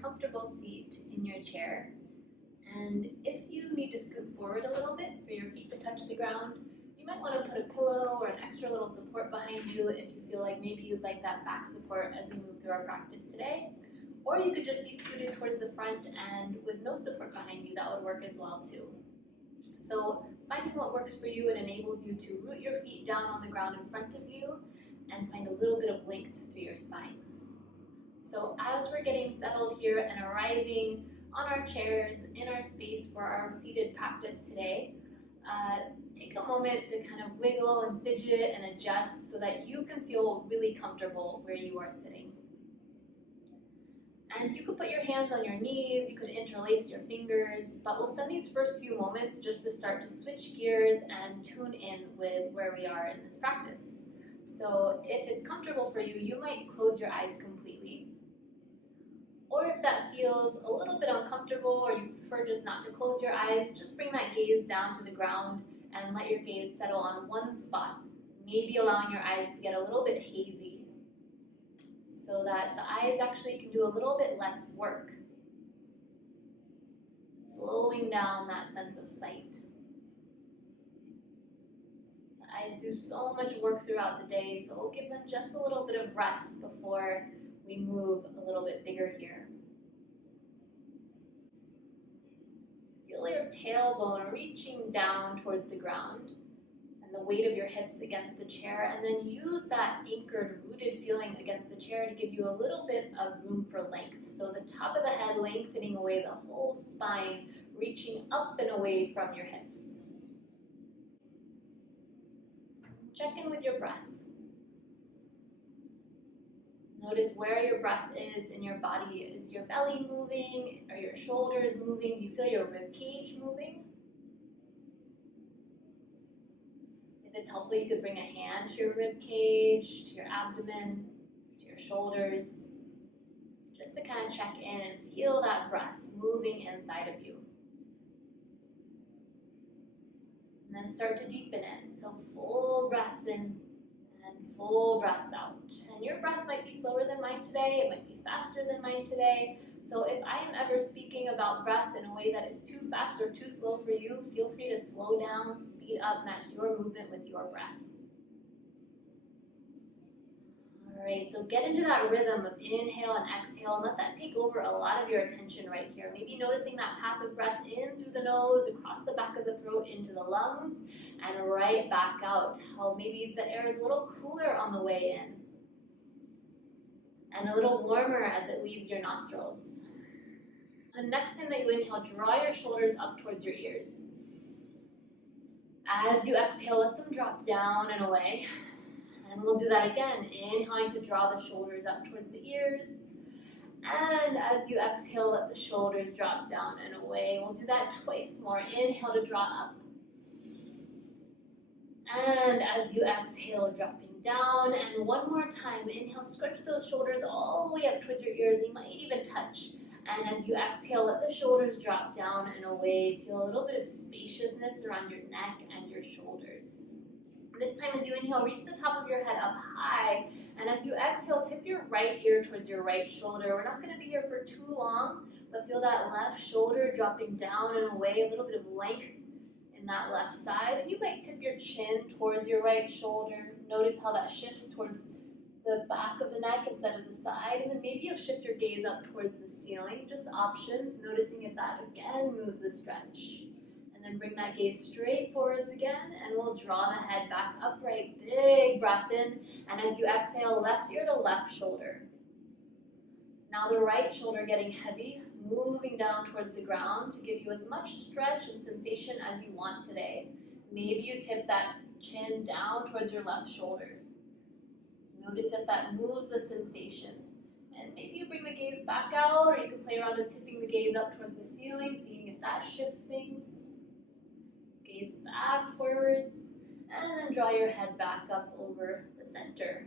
comfortable seat in your chair. And if you need to scoot forward a little bit for your feet to touch the ground, you might want to put a pillow or an extra little support behind you if you feel like maybe you'd like that back support as we move through our practice today. Or you could just be scooted towards the front and with no support behind you, that would work as well too. So finding what works for you, it enables you to root your feet down on the ground in front of you and find a little bit of length through your spine. So as we're getting settled here and arriving on our chairs in our space for our seated practice today, take a moment to kind of wiggle and fidget and adjust so that you can feel really comfortable where you are sitting. And you could put your hands on your knees, you could interlace your fingers, but we'll spend these first few moments just to start to switch gears and tune in with where we are in this practice. So if it's comfortable for you, you might close your eyes completely. Or if that feels a little bit uncomfortable or you prefer just not to close your eyes, just bring that gaze down to the ground and let your gaze settle on one spot, maybe allowing your eyes to get a little bit hazy so that the eyes actually can do a little bit less work, slowing down that sense of sight. The eyes do so much work throughout the day, so we'll give them just a little bit of rest before we move a little bit bigger here. Feel your tailbone reaching down towards the ground and the weight of your hips against the chair, and then use that anchored, rooted feeling against the chair to give you a little bit of room for length. So the top of the head lengthening away the whole spine, reaching up and away from your hips. Check in with your breath. Notice where your breath is in your body. Is your belly moving? Are your shoulders moving? Do you feel your rib cage moving? If it's helpful, you could bring a hand to your rib cage, to your abdomen, to your shoulders, just to kind of check in and feel that breath moving inside of you. And then start to deepen in. So full breaths in and full breaths out. And your breath might be slower than mine today, it might be faster than mine today. So if I am ever speaking about breath in a way that is too fast or too slow for you, feel free to slow down, speed up, match your movement with your breath. All right, so get into that rhythm of inhale and exhale and let that take over a lot of your attention right here. Maybe noticing that path of breath in through the nose, across the back of the throat, into the lungs, and right back out. How maybe the air is a little cooler on the way in and a little warmer as it leaves your nostrils. The next time that you inhale, draw your shoulders up towards your ears. As you exhale, let them drop down and away. And we'll do that again, inhaling to draw the shoulders up towards the ears. And as you exhale, let the shoulders drop down and away. We'll do that twice more. Inhale to draw up. And as you exhale, dropping down. And one more time, inhale, scrunch those shoulders all the way up towards your ears. They might even touch. And as you exhale, let the shoulders drop down and away. Feel a little bit of spaciousness around your neck and your shoulders. This time as you inhale, reach the top of your head up high. And as you exhale, tip your right ear towards your right shoulder. We're not going to be here for too long, but feel that left shoulder dropping down and away, a little bit of length in that left side. And you might tip your chin towards your right shoulder. Notice how that shifts towards the back of the neck instead of the side. And then maybe you'll shift your gaze up towards the ceiling. Just options, noticing if that again moves the stretch. And then bring that gaze straight forwards again, and we'll draw the head back upright. Big breath in, and as you exhale, left ear to left shoulder. Now the right shoulder getting heavy, moving down towards the ground to give you as much stretch and sensation as you want today. Maybe you tip that chin down towards your left shoulder. Notice if that moves the sensation. And maybe you bring the gaze back out, or you can play around with tipping the gaze up towards the ceiling, seeing if that shifts things. Gaze back forwards, and then draw your head back up over the center.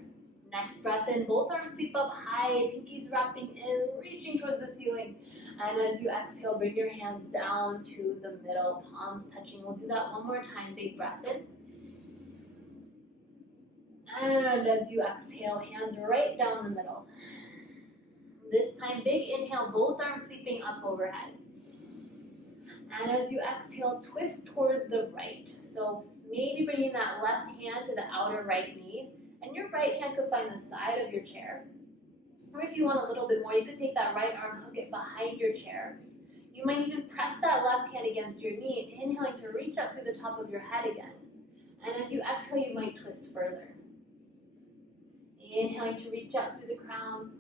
Next breath in, both arms sweep up high, pinkies wrapping in, reaching towards the ceiling. And as you exhale, bring your hands down to the middle, palms touching. We'll do that one more time, big breath in. And as you exhale, hands right down the middle. This time, big inhale, both arms sweeping up overhead. And as you exhale, twist towards the right. So maybe bringing that left hand to the outer right knee, and your right hand could find the side of your chair. Or if you want a little bit more, you could take that right arm, hook it behind your chair. You might even press that left hand against your knee, inhaling to reach up through the top of your head again. And as you exhale, you might twist further. Inhaling to reach up through the crown.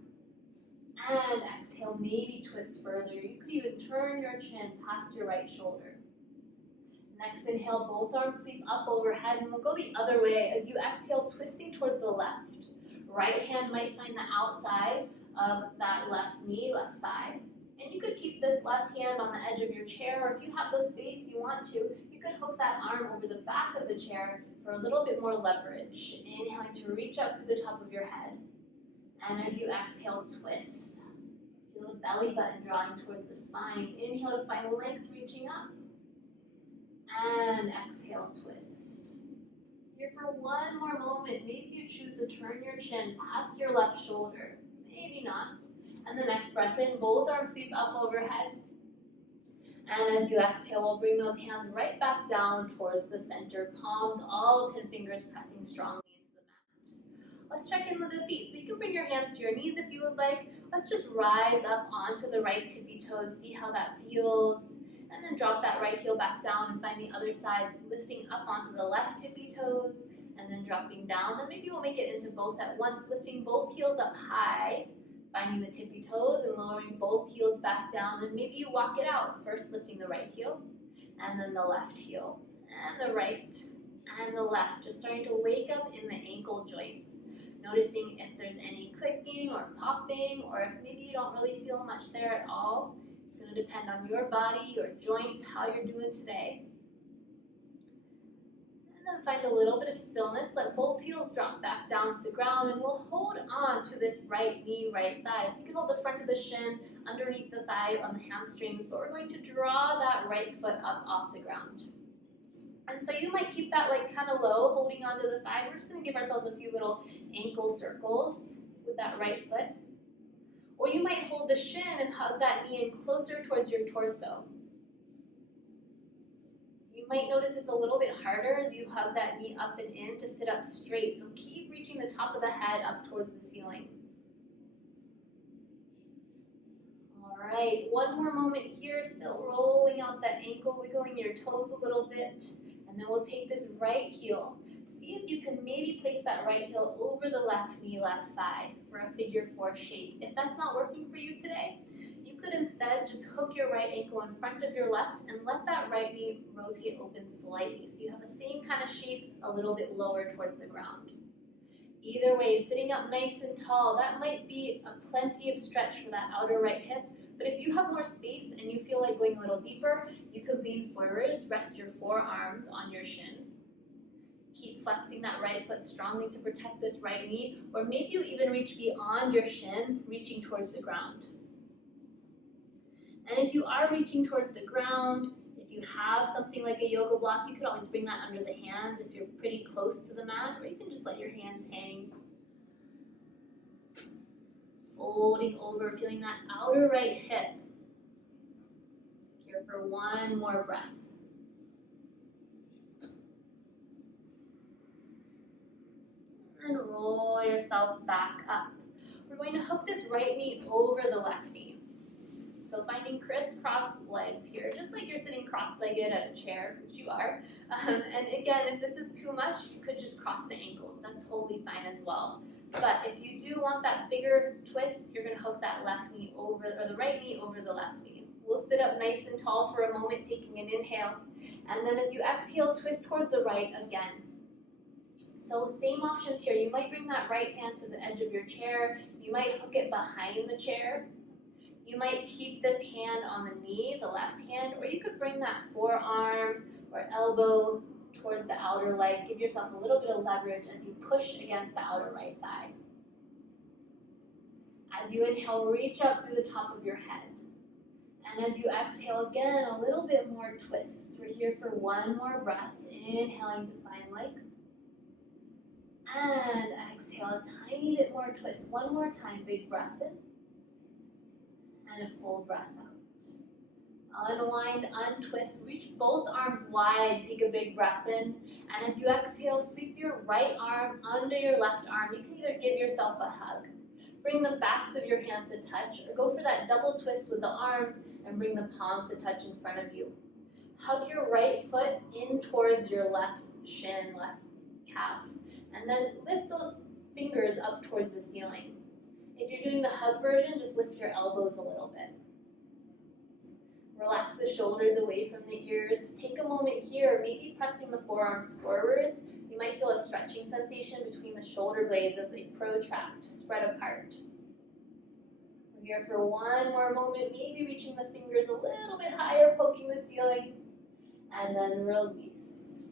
And exhale, maybe twist further. You could even turn your chin past your right shoulder. Next inhale, both arms sweep up overhead, and we'll go the other way. As you exhale, twisting towards the left. Right hand might find the outside of that left knee, left thigh. And you could keep this left hand on the edge of your chair, or if you have the space you want to, you could hook that arm over the back of the chair for a little bit more leverage. Inhaling to reach up through the top of your head. And as you exhale, twist. Feel the belly button drawing towards the spine. Inhale to find length, reaching up. And exhale, twist. Here for one more moment, maybe you choose to turn your chin past your left shoulder. Maybe not. And the next breath in, both arms sweep up overhead. And as you exhale, we'll bring those hands right back down towards the center. Palms, all 10 fingers pressing strongly into the mat. Let's check in with the feet. So you can bring your hands to your knees if you would like. Let's just rise up onto the right tippy toes, see how that feels. And then drop that right heel back down and find the other side, lifting up onto the left tippy toes, and then dropping down. Then maybe we'll make it into both at once, lifting both heels up high, finding the tippy toes and lowering both heels back down. Then maybe you walk it out, first lifting the right heel, and then the left heel, and the right, and the left. Just starting to wake up in the ankle joints. Noticing if there's any clicking or popping, or if maybe you don't really feel much there at all. It's going to depend on your body, your joints, how you're doing today. And then find a little bit of stillness. Let both heels drop back down to the ground, and we'll hold on to this right knee, right thigh. So you can hold the front of the shin underneath the thigh on the hamstrings, but we're going to draw that right foot up off the ground. And so you might keep that like kind of low, holding onto the thigh. We're just going to give ourselves a few little ankle circles with that right foot. Or you might hold the shin and hug that knee in closer towards your torso. You might notice it's a little bit harder as you hug that knee up and in to sit up straight. So keep reaching the top of the head up towards the ceiling. All right, one more moment here, still rolling out that ankle, wiggling your toes a little bit. And then we'll take this right heel. See if you can maybe place that right heel over the left knee, left thigh for a figure 4 shape. If that's not working for you today, you could instead just hook your right ankle in front of your left and let that right knee rotate open slightly. So you have the same kind of shape, a little bit lower towards the ground. Either way, sitting up nice and tall, that might be a plenty of stretch for that outer right hip. But if you have more space and you feel like going a little deeper, you could lean forwards, rest your forearms on your shin. Keep flexing that right foot strongly to protect this right knee, or maybe you even reach beyond your shin, reaching towards the ground. And if you are reaching towards the ground, if you have something like a yoga block, you could always bring that under the hands if you're pretty close to the mat, or you can just let your hands hang. Folding over, feeling that outer right hip. Here for one more breath. And roll yourself back up. We're going to hook this right knee over the left knee. So finding crisscross legs here, just like you're sitting cross-legged at a chair, which you are. And again, if this is too much, you could just cross the ankles. That's totally fine as well. But if you do want that bigger twist, you're going to hook that left knee over, or the right knee over the left knee. We'll sit up nice and tall for a moment, taking an inhale. And then as you exhale, twist towards the right again. So same options here. You might bring that right hand to the edge of your chair. You might hook it behind the chair. You might keep this hand on the knee, the left hand, or you could bring that forearm or elbow towards the outer leg. Give yourself a little bit of leverage as you push against the outer right thigh. As you inhale, reach up through the top of your head. And as you exhale again, a little bit more twist. We're here for one more breath. Inhaling to find length. And exhale, a tiny bit more twist. One more time, big breath in. and a full breath out. Unwind, untwist, reach both arms wide, take a big breath in, and as you exhale, sweep your right arm under your left arm. You can either give yourself a hug, bring the backs of your hands to touch, or go for that double twist with the arms and bring the palms to touch in front of you. Hug your right foot in towards your left shin, left calf, and then lift those fingers up towards the ceiling. If you're doing the hug version, just lift your elbows a little bit. Relax the shoulders away from the ears. Take a moment here, maybe pressing the forearms forwards. You might feel a stretching sensation between the shoulder blades as they protract, spread apart. We're here for one more moment, maybe reaching the fingers a little bit higher, poking the ceiling, and then release.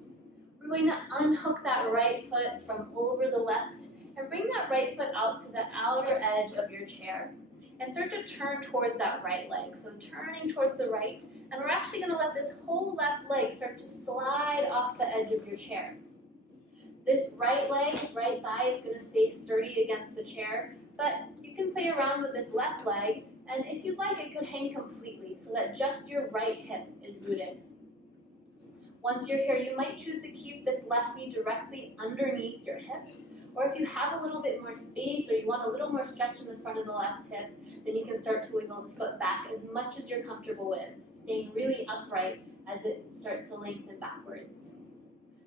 We're going to unhook that right foot from over the left and bring that right foot out to the outer edge of your chair. And start to turn towards that right leg. So turning towards the right, and we're actually going to let this whole left leg start to slide off the edge of your chair. This right leg, right thigh is going to stay sturdy against the chair, but you can play around with this left leg, and if you'd like, it could hang completely so that just your right hip is rooted. Once you're here, you might choose to keep this left knee directly underneath your hip. Or if you have a little bit more space or you want a little more stretch in the front of the left hip, then you can start to wiggle the foot back as much as you're comfortable with, staying really upright as it starts to lengthen backwards.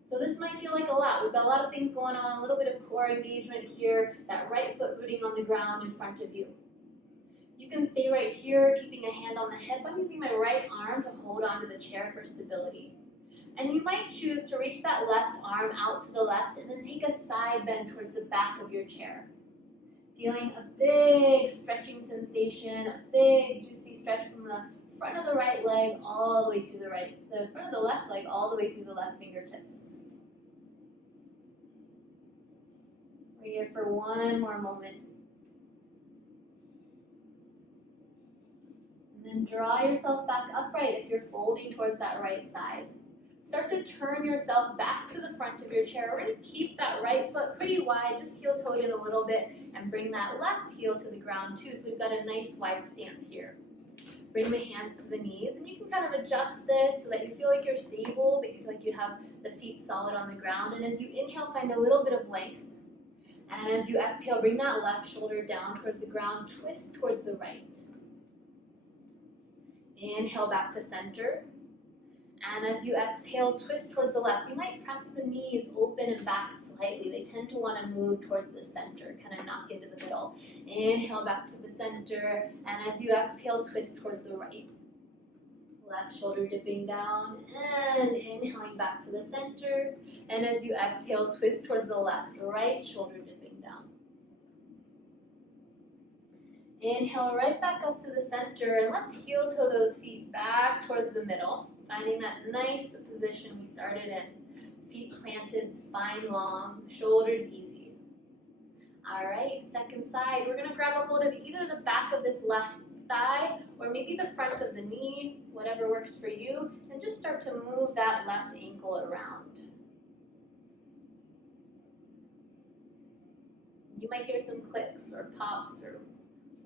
So this might feel like a lot. We've got a lot of things going on, a little bit of core engagement here, that right foot rooting on the ground in front of you. You can stay right here, keeping a hand on the hip. I'm using my right arm to hold onto the chair for stability. And you might choose to reach that left arm out to the left and then take a side bend towards the back of your chair. Feeling a big stretching sensation, a big juicy stretch from the front of the right leg all the way through the front of the left leg all the way through the left fingertips. We're here for one more moment. And then draw yourself back upright if you're folding towards that right side. Start to turn yourself back to the front of your chair. We're going to keep that right foot pretty wide, just heel-toed in a little bit, and bring that left heel to the ground too. So we've got a nice wide stance here. Bring the hands to the knees, and you can kind of adjust this so that you feel like you're stable, but you feel like you have the feet solid on the ground. And as you inhale, find a little bit of length. And as you exhale, bring that left shoulder down towards the ground, twist towards the right. Inhale back to center. And as you exhale, twist towards the left. You might press the knees open and back slightly. They tend to want to move towards the center, kind of knock into the middle. Inhale back to the center. And as you exhale, twist towards the right. Left shoulder dipping down and inhaling back to the center. And as you exhale, twist towards the left. Right shoulder dipping down. Inhale right back up to the center. And let's heel toe those feet back towards the middle. Finding that nice position we started in. Feet planted, spine long, shoulders easy. All right, second side. We're going to grab a hold of either the back of this left thigh or maybe the front of the knee, whatever works for you, and just start to move that left ankle around. You might hear some clicks or pops or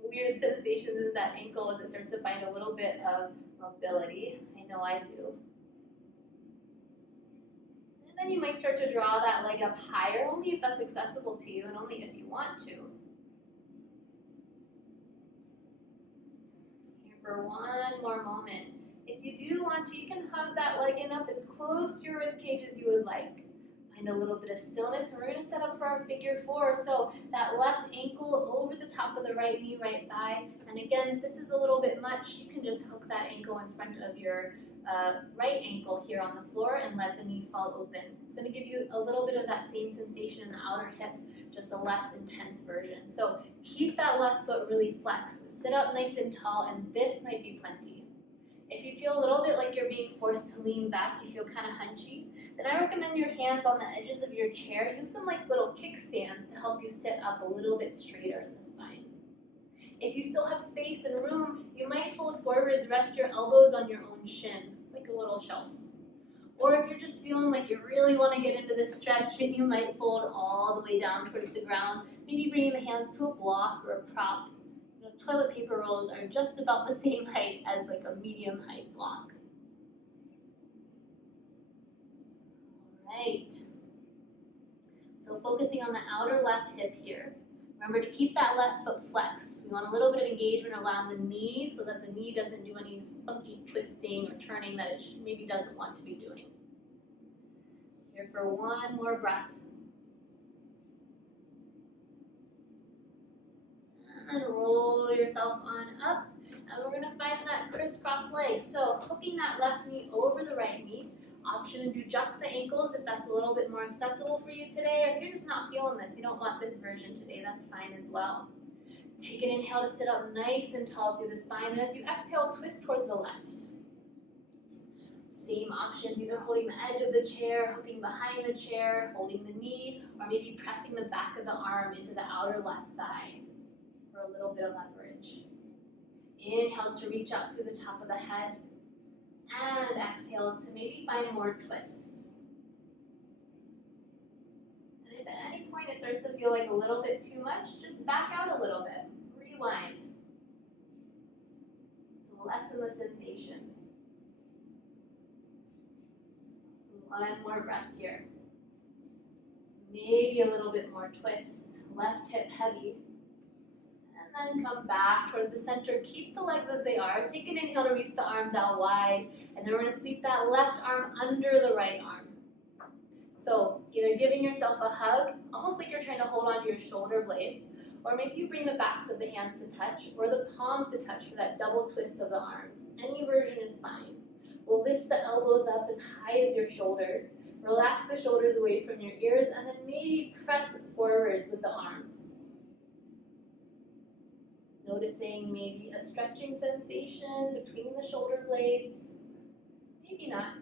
weird sensations in that ankle as it starts to find a little bit of mobility. I know I do. And then you might start to draw that leg up higher, only if that's accessible to you and only if you want to. Here for one more moment. If you do want to, you can hug that leg in up as close to your rib cage as you would like. Find a little bit of stillness, and we're going to set up for our figure four. So that left ankle over the top of the right knee, right thigh. And again, if this is a little bit much, you can just hook that ankle in front of your right ankle here on the floor and let the knee fall open. It's going to give you a little bit of that same sensation in the outer hip, just a less intense version. So keep that left foot really flexed. Sit up nice and tall, and this might be plenty. If you feel a little bit like you're being forced to lean back, you feel kind of hunchy, then I recommend your hands on the edges of your chair. Use them like little kickstands to help you sit up a little bit straighter in the spine. If you still have space and room, you might fold forwards, rest your elbows on your own shin. It's like a little shelf. Or if you're just feeling like you really want to get into this stretch, you might fold all the way down towards the ground, maybe bringing the hands to a block or a prop. Toilet paper rolls are just about the same height as like a medium height block. Right. So focusing on the outer left hip here. Remember to keep that left foot flexed. We want a little bit of engagement around the knee so that the knee doesn't do any funky twisting or turning that it maybe doesn't want to be doing. Here for one more breath. And then roll yourself on up. And we're gonna find that crisscross leg. So hooking that left knee over the right knee. Option to do just the ankles if that's a little bit more accessible for you today, or if you're just not feeling this, you don't want this version today, that's fine as well. Take an inhale to sit up nice and tall through the spine, and as you exhale, twist towards the left. Same options, either holding the edge of the chair, hooking behind the chair, holding the knee, or maybe pressing the back of the arm into the outer left thigh for a little bit of leverage. Inhales to reach out through the top of the head, and exhales to maybe find more twist. And if at any point it starts to feel like a little bit too much, just back out a little bit. Rewind to lessen the sensation. One more breath here. Maybe a little bit more twist. Left hip heavy. And then come back towards the center. Keep the legs as they are. Take an inhale to reach the arms out wide. And then we're going to sweep that left arm under the right arm. So either giving yourself a hug, almost like you're trying to hold on to your shoulder blades, or maybe you bring the backs of the hands to touch, or the palms to touch for that double twist of the arms. Any version is fine. We'll lift the elbows up as high as your shoulders. Relax the shoulders away from your ears, and then maybe press forwards with the arms. Noticing maybe a stretching sensation between the shoulder blades. Maybe not.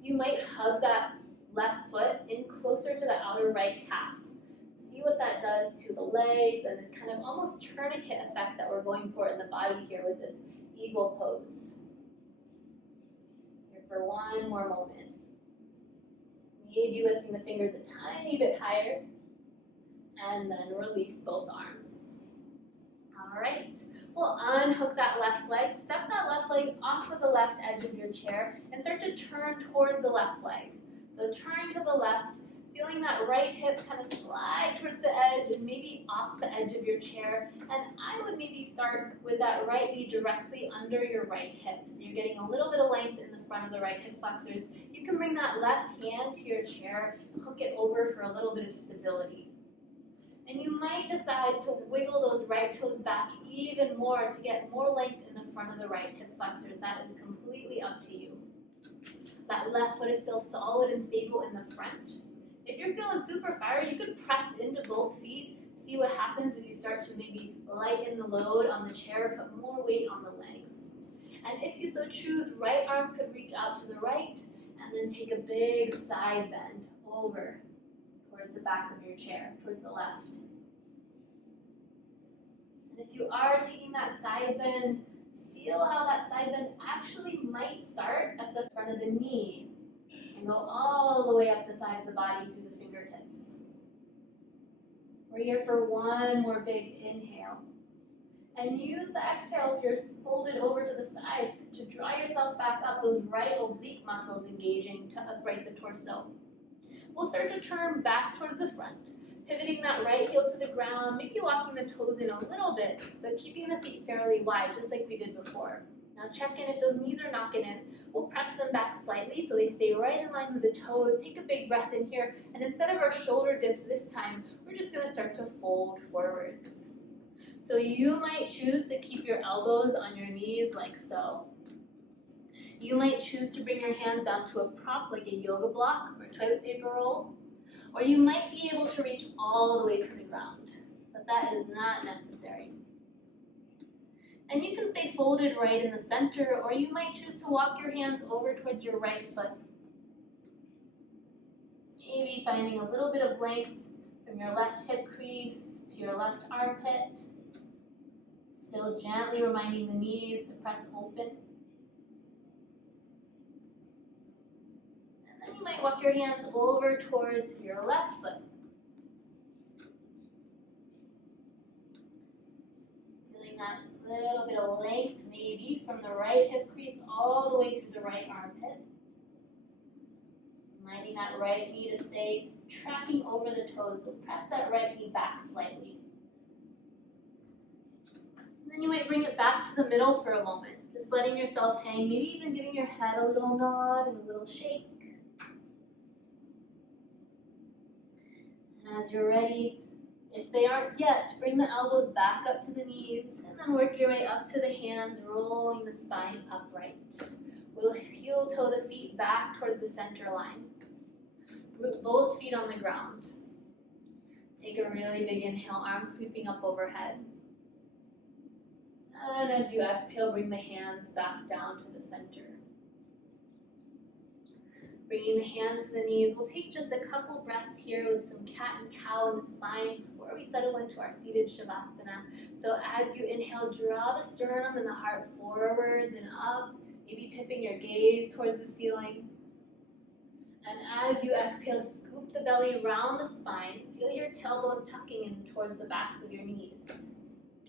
You might hug that left foot in closer to the outer right calf. See what that does to the legs and this kind of almost tourniquet effect that we're going for in the body here with this eagle pose. Here for one more moment. Maybe lifting the fingers a tiny bit higher, and then release both arms. All right, we'll unhook that left leg, step that left leg off of the left edge of your chair, and start to turn towards the left leg. So turning to the left, feeling that right hip kind of slide towards the edge and maybe off the edge of your chair. And I would maybe start with that right knee directly under your right hip. So you're getting a little bit of length in the front of the right hip flexors. You can bring that left hand to your chair, hook it over for a little bit of stability. And you might decide to wiggle those right toes back even more to get more length in the front of the right hip flexors. That is completely up to you. That left foot is still solid and stable in the front. If you're feeling super fiery, you could press into both feet. See what happens as you start to maybe lighten the load on the chair, put more weight on the legs. And if you so choose, right arm could reach out to the right, and then take a big side bend over towards the back of your chair, towards the left. And if you are taking that side bend, feel how that side bend actually might start at the front of the knee and go all the way up the side of the body through the fingertips. We're here for one more big inhale. And use the exhale if you're folded over to the side to draw yourself back up, those right oblique muscles engaging to upright the torso. We'll start to turn back towards the front, pivoting that right heel to the ground, maybe walking the toes in a little bit, but keeping the feet fairly wide, just like we did before. Now check in if those knees are knocking in. We'll press them back slightly so they stay right in line with the toes. Take a big breath in here, and instead of our shoulder dips this time, we're just gonna start to fold forwards. So you might choose to keep your elbows on your knees like so. You might choose to bring your hands down to a prop like a yoga block or toilet paper roll, or you might be able to reach all the way to the ground, but that is not necessary. And you can stay folded right in the center, or you might choose to walk your hands over towards your right foot. Maybe finding a little bit of length from your left hip crease to your left armpit. Still gently reminding the knees to press open. And then you might walk your hands over towards your left foot. that little bit of length maybe from the right hip crease all the way through the right armpit. Minding that right knee to stay tracking over the toes, so press that right knee back slightly. And then you might bring it back to the middle for a moment, just letting yourself hang, maybe even giving your head a little nod and a little shake. And as you're ready, if they aren't yet, bring the elbows back up to the knees and then work your way up to the hands, rolling the spine upright. We'll heel toe the feet back towards the center line. Root both feet on the ground. Take a really big inhale, arms sweeping up overhead. And as you exhale, bring the hands back down to the center. Bringing the hands to the knees, we'll take just a couple breaths here with some cat and cow in the spine before we settle into our seated Shavasana. So as you inhale, draw the sternum and the heart forwards and up, maybe tipping your gaze towards the ceiling. And as you exhale, scoop the belly around the spine. Feel your tailbone tucking in towards the backs of your knees.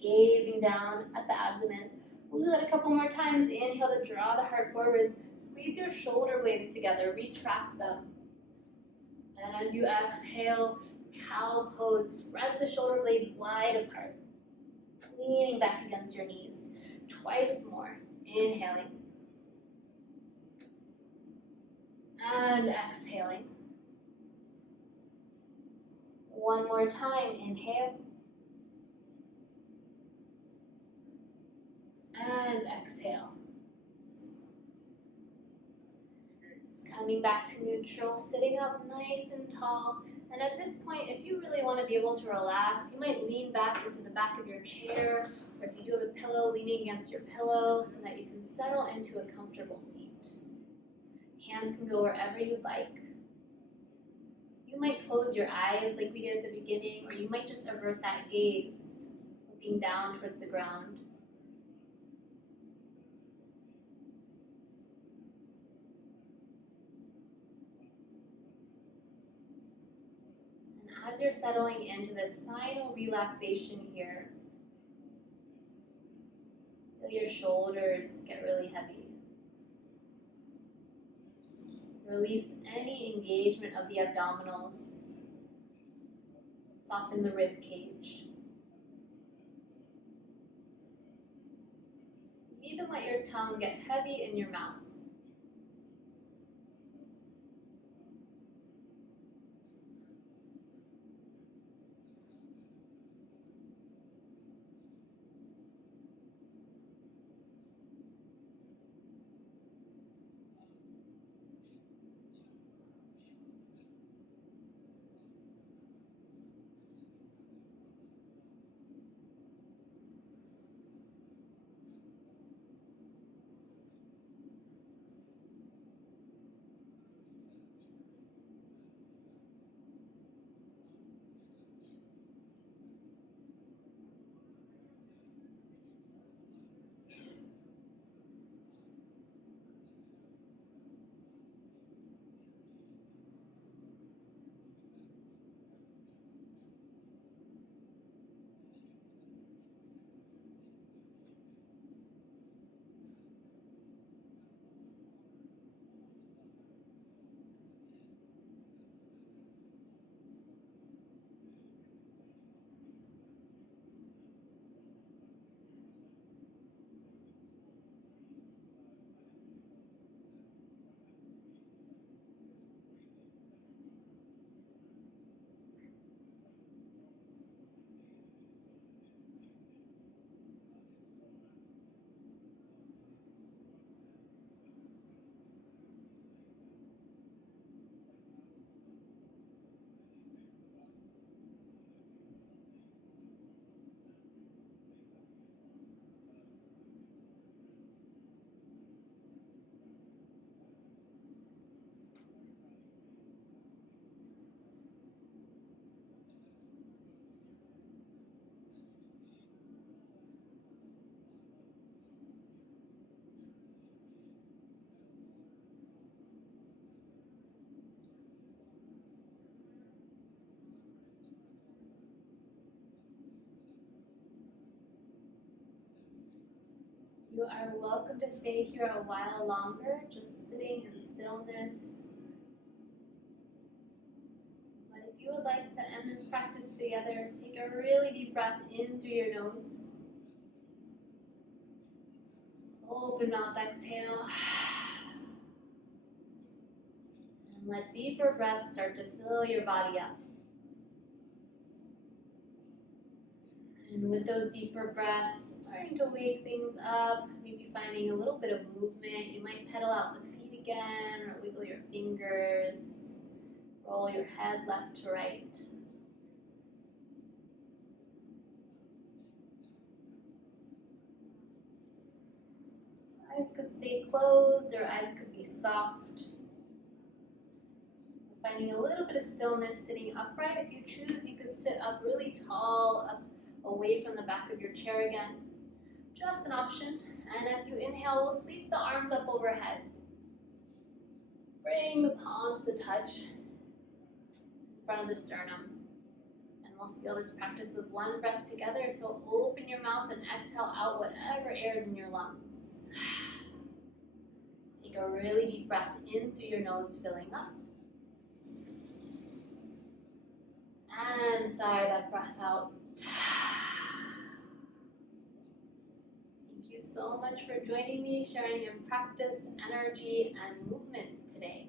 Gazing down at the abdomen. We'll do that a couple more times. Inhale to draw the heart forwards. Squeeze your shoulder blades together. Retract them. And as you exhale, cow pose. Spread the shoulder blades wide apart. Leaning back against your knees. Twice more. Inhaling. And exhaling. One more time. Inhale. And exhale. Coming back to neutral, sitting up nice and tall. And at this point, if you really want to be able to relax, you might lean back into the back of your chair, or if you do have a pillow, leaning against your pillow so that you can settle into a comfortable seat. Hands can go wherever you'd like. You might close your eyes like we did at the beginning, or you might just avert that gaze, looking down towards the ground. As you're settling into this final relaxation here, feel your shoulders get really heavy. Release any engagement of the abdominals. Soften the rib cage. Even let your tongue get heavy in your mouth. You are welcome to stay here a while longer, just sitting in stillness. But if you would like to end this practice together, take a really deep breath in through your nose. Open mouth, exhale. And let deeper breaths start to fill your body up. And with those deeper breaths, starting to wake things up, maybe finding a little bit of movement. You might pedal out the feet again or wiggle your fingers. Roll your head left to right. Eyes could stay closed or eyes could be soft. Finding a little bit of stillness sitting upright. If you choose, you could sit up really tall, up away from the back of your chair again. Just an option. And as you inhale, we'll sweep the arms up overhead. Bring the palms to touch in front of the sternum. And we'll seal this practice with one breath together. So open your mouth and exhale out whatever air is in your lungs. Take a really deep breath in through your nose, filling up. And sigh that breath out. Thank you so much for joining me, sharing in practice, energy, and movement today.